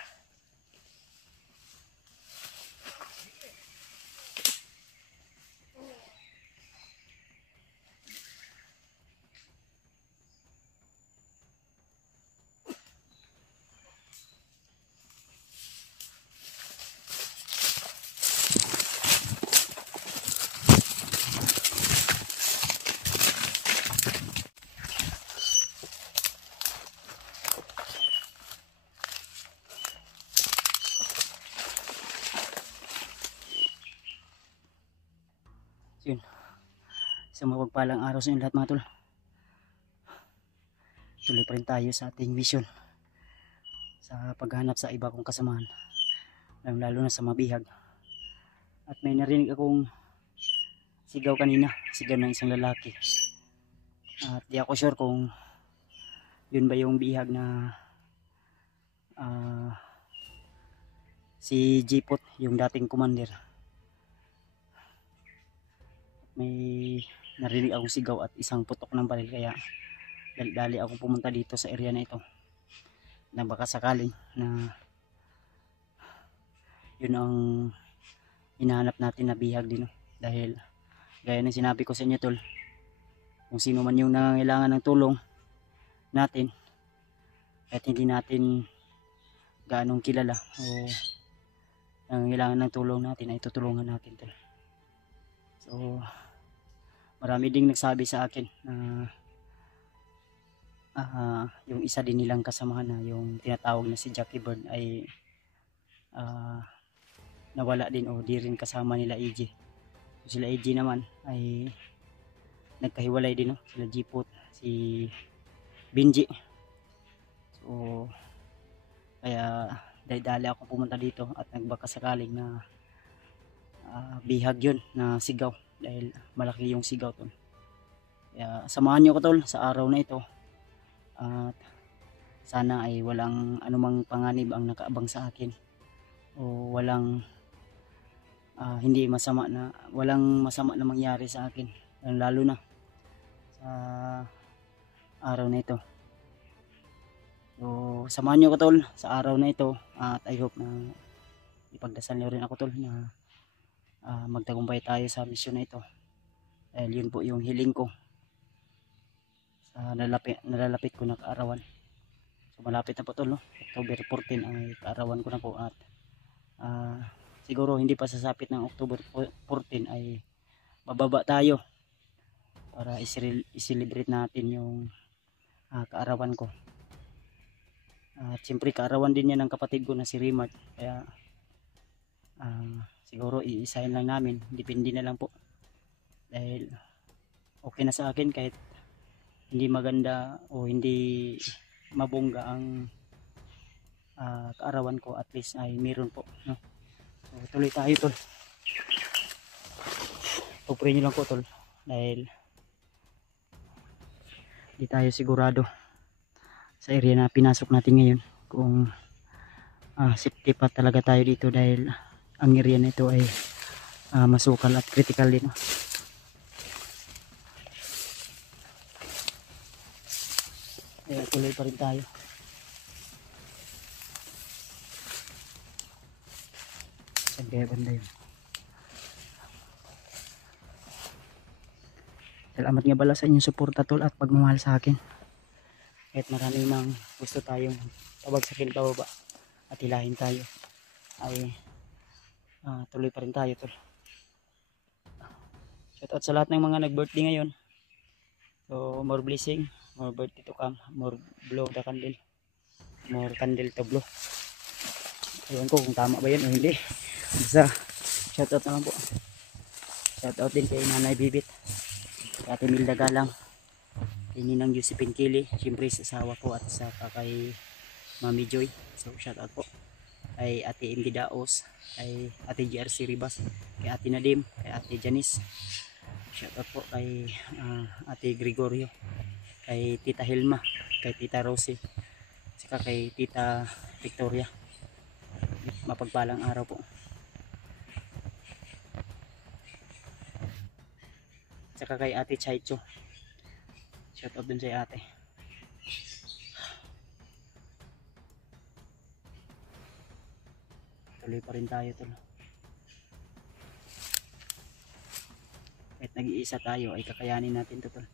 Yun. Isang mapagpalang araw sa inyo lahat mga tol. Tuloy pa rin tayo sa ating mission sa paghanap sa iba kong kasamahan, lalo na sa mabihag. At may narinig akong sigaw kanina, sigaw ng isang lalaki. At di ako sure kung yun ba yung bihag na si Jipot, yung dating commander. May narinig akong sigaw at isang putok ng baril, kaya dali akong pumunta dito sa area na ito na baka sakaling na yun ang hinahanap natin na bihag din. Dahil gaya ng sinabi ko sa inyo tol, kung sino man yung nangangailangan ng tulong natin at hindi natin gaanong kilala o nangangailangan ng tulong natin, ay tutulungan natin tol. So marami ding nagsabi sa akin na yung isa din nilang kasamahan na yung tinatawag na si Jackie Bird ay nawala din o di rin kasama nila AJ. So, sila AJ naman ay nagkahiwalay din, no? Sila Jipot, si Benji. So kaya dali ako pumunta dito at nagbaka sakaling na bihag yun na sigaw, dahil malaki yung sigaw tol. Kaya samahan nyo ko tol sa araw na ito at sana ay walang anumang panganib ang nakaabang sa akin o walang walang masama na mangyari sa akin, lalo na sa araw na ito. So samahan nyo ko tol sa araw na ito at I hope na ipagdasal nyo rin ako tol na magtagumpay tayo sa misyon na ito, dahil yun po yung hiling ko sa nalalapit ko na kaarawan. So malapit na po tol, no? October 14 ay kaarawan ko na po at siguro hindi pa sasapit ng October 14 ay bababa tayo para i-celebrate natin yung kaarawan ko. At siyempre kaarawan din yan ng kapatid ko na si Rimart, kaya siguro iisahin lang namin, depende na lang po, dahil okay na sa akin kahit hindi maganda o hindi mabongga ang kaarawan ko, at least ay meron po, no? So tuloy tayo tol, pupuri nyo lang po tol, dahil di tayo sigurado sa area na pinasok natin ngayon kung safety pa talaga tayo dito, dahil ang area na ito ay masukal at critical din. Kaya tuloy pa rin tayo. Saan kaya banda yun? Salamat nga pala sa inyong suporta tol at pagmamahal sa akin. Kahit marami mang gusto tayong pabagsakin pababa at hilahin tayo, ay tuloy pa rin tayo tol. Shout out sa lahat ng mga nag-birthday ngayon. So more blessing, more birthday to come, more blow the candle, more candle to blow. Ewan ko kung tama ba yan o hindi. Basta shout out naman po. Shout out din kay Nanay Bibit, kay Ate Milda Galang, kay Ninang Josephine Kili, siyempre sa asawa ko at sa kay Mami Joy. So shout out po kay Ate Indy Daos, kay Ate GRC Ribas, kay Ate Nadim, kay Ate Janice, Shoutout po kay Ate Gregorio, kay Tita Hilma, kay Tita Rosie, saka kay Tita Victoria. Mapagpalang araw po. Saka kay Ate Chaicho. Shoutout dun sa ate. Tuloy pa rin tayo tol. Kahit nag-iisa tayo ay kakayanin natin to tol.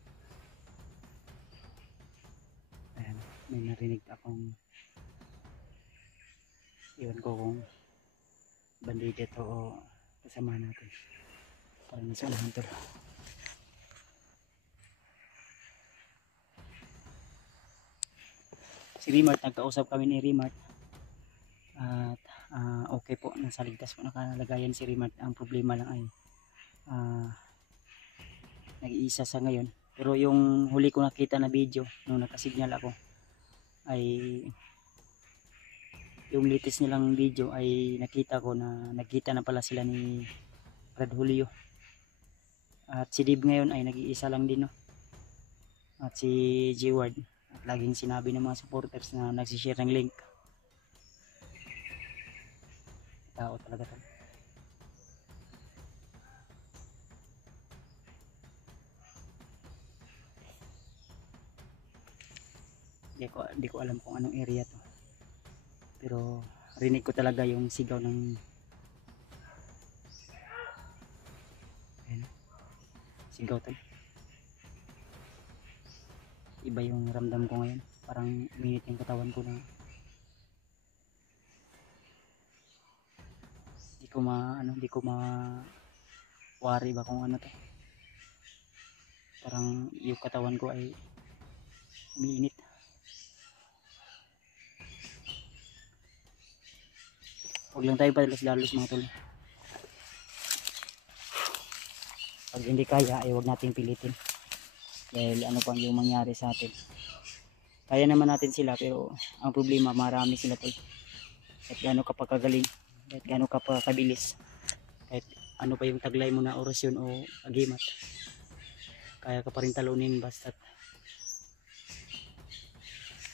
Ayan, may narinig akong iwan ko kung bandito to o kasama natin. Parang nasa unahan tol. Si Remart, nagkausap kami ni Remart at okay po, nasa ligtas po nakalagayan si Remart. Ang problema lang ay nag-iisa sa ngayon, pero yung huli ko nakita na video nung nakasignal ako ay yung latest nilang video ay nakita ko na nagkita na pala sila ni Brad Julio at si Dib ngayon ay nag-iisa lang din no? At si G-Ward at laging sinabi ng mga supporters na nagsishare ng link. Tao talaga to. Di ko alam kung anong area to, pero rinig ko talaga yung sigaw ng sigaw to. Iba yung ramdam ko ngayon, parang uminit yung katawan ko na di ko wari ba kung ano to. Parang yung katawan ko ay umiinit. Huwag lang tayo padalos-dalos mga tol. Pag hindi kaya ay huwag nating pilitin. Dahil ano pang yung mangyari sa atin. Kaya naman natin sila, pero ang problema marami sila tol. Kahit gaano ka pa kagaling, kahit gaano ka pa kabilis, kahit ano pa yung taglay mo na orasyon o agimat, kaya ka pa rin talunin basta't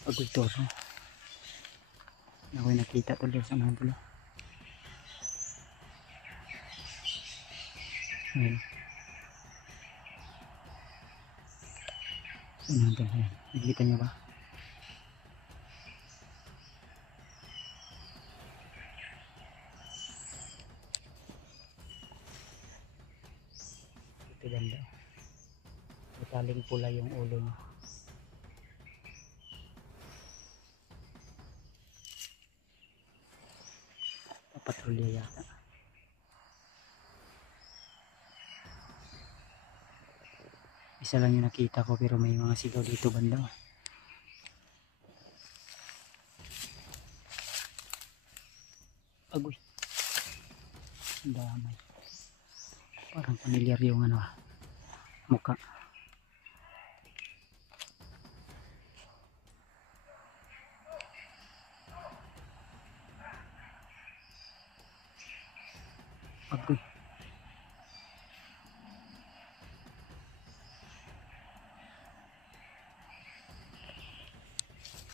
agultor. Ako'y nakita tol sa mga tol. Ayan. Ayan. Nakikita nyo ba? Ito ganda. Mataling pula yung ulo niya. Patrolya yata. Isa lang yung nakita ko, pero may mga sigaw dito banda. Agoy. Damay. Parang pamilyar yung ano, muka. Agoy.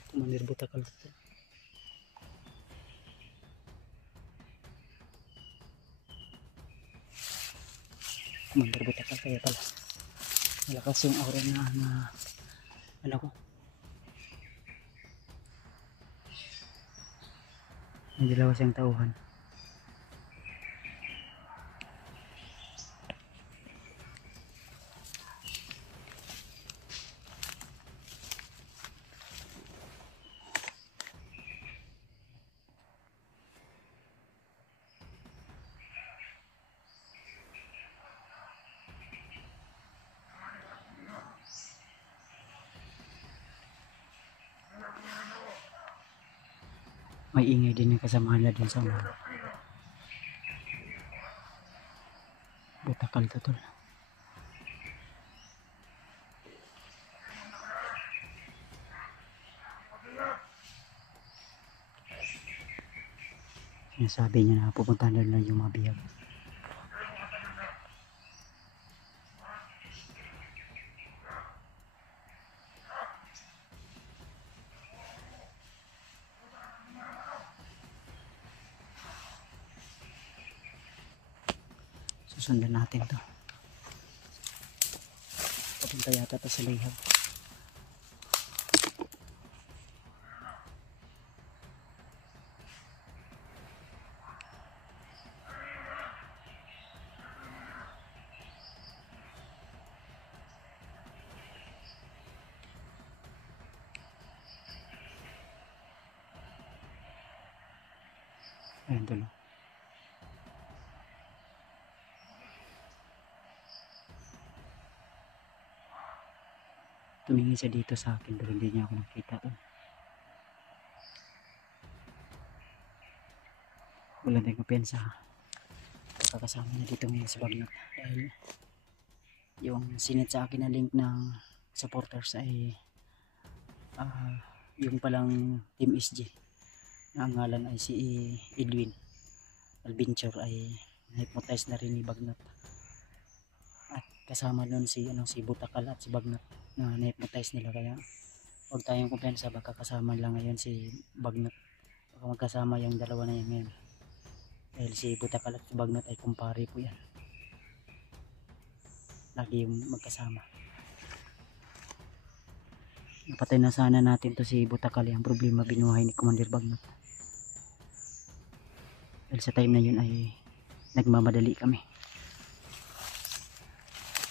Mandir butakal dito. Mandir butakal kaya pala. Malakas yung aura na ano ko. May dalawa siyang tauhan. May ingay din ng kasamahan na dun sa mga butakal to tol. Sinasabi niya na pupunta na lang yung mga biyag. Sundan natin to. Papunta yata to sa Layhab. Ayan tulo. Tumingin siya dito sa akin pero hindi niya ako nakita to. Wala tayong kapensa. Kakasama niya dito ngayon sa Bagnot. Dahil yung sinit sa akin na link ng supporters ay yung palang Team SG. Na ang ngalan ay si Edwin Albinchor ay na-hypnotize na rin ni Bagnot. At kasama nun si Butakal at si Bagnot na na-hypnotize nila, kaya huwag tayong kumpensa, baka kasama lang ngayon si Bagnot, baka magkasama yung dalawa na yan ngayon dahil si Butakal at si Bagnot ay kumpare po yan, lagi yung magkasama. Napatay na sana natin to si Butakal, yung problema binuhay ni Commander Bagnot dahil sa time na yun ay nagmamadali kami.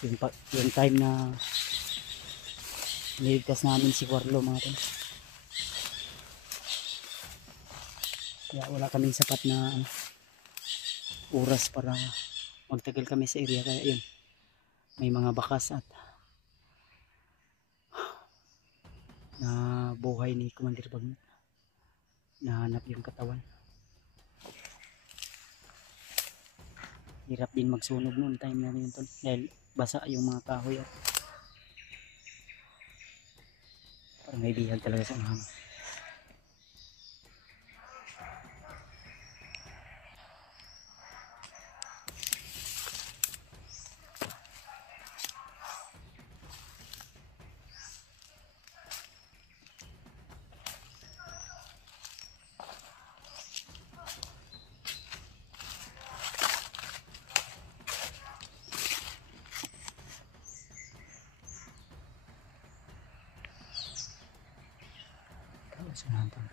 Yung time na niligtas namin si Warlo mga tol, kaya wala kaming sapat na oras para magtagal kami sa area, kaya yun, may mga bakas at na buhay ni Commander Bagnot, nahanap yung katawan. Hirap din magsunog noon time na yun tol, dahil basa yung mga kahoy at parang may bihag talaga sa unahan. Sanahan tol.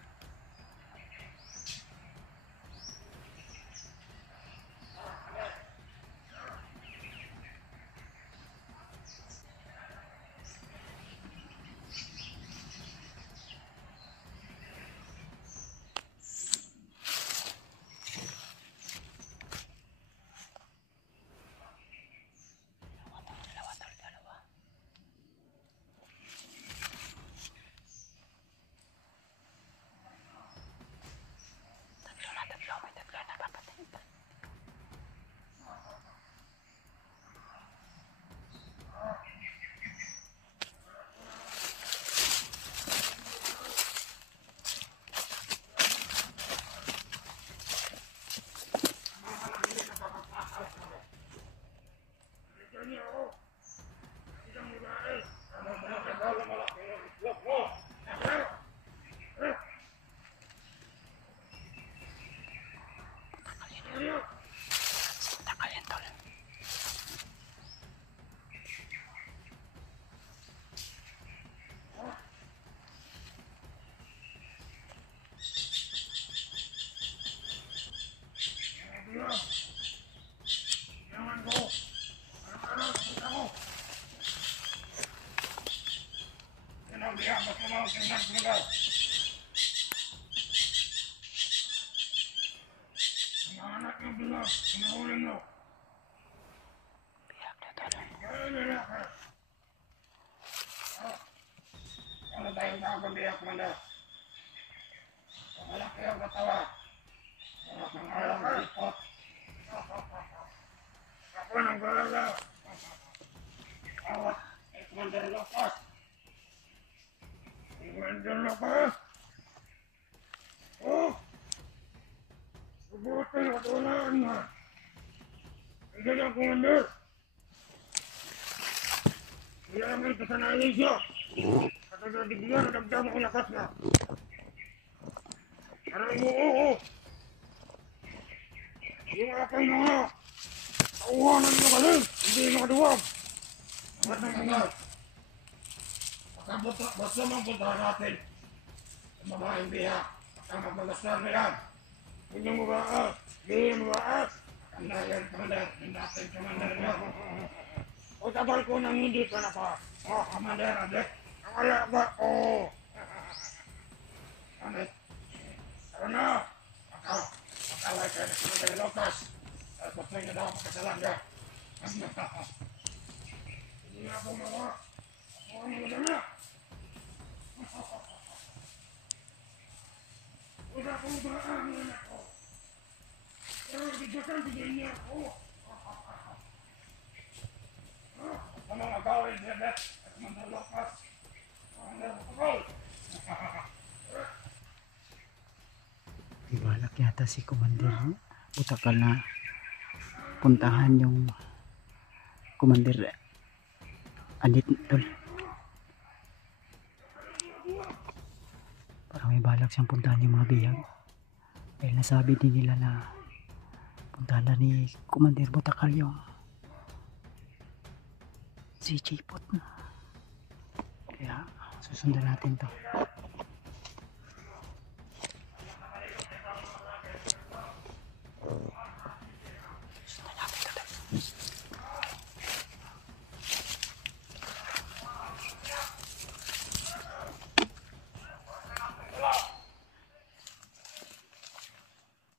Commander, bilang itu sana Indonesia, kata dibilang dagdag ako lakas na. Aray mo, yung aking mga Kauhanan mo galing! Hindi makaduwag! Ang nangyayari. Basta mang puntahan natin ang babaeng biha ang magmalastan na yan. Huwag niyong mabaas. Hindi niyong mabaas. Ang nayan, Commander. Ang dating Commander niya. O tagal ko nang hindi ka na pa. Oh, Commander, adik. Ang alaga ko. Adik. Tara na. Akaway kayo na Commander Lucas. At patay na daw makasalan ka. Hindi na ako mawa. Ako ang magdala. Wala akong maaamin ako. Pero bigyan bigyan niya ako. Ang mga gawin niya, Bet. At mandalakas. Ang nalakakol. Ibalak yata si Commander Butakal na puntahan yung Commander Anit tol. Parang may balak siyang puntahan yung mga bihag. Dahil nasabi din nila na puntahan na ni Commander Butakal yung si Chipot. Kaya susundan natin to.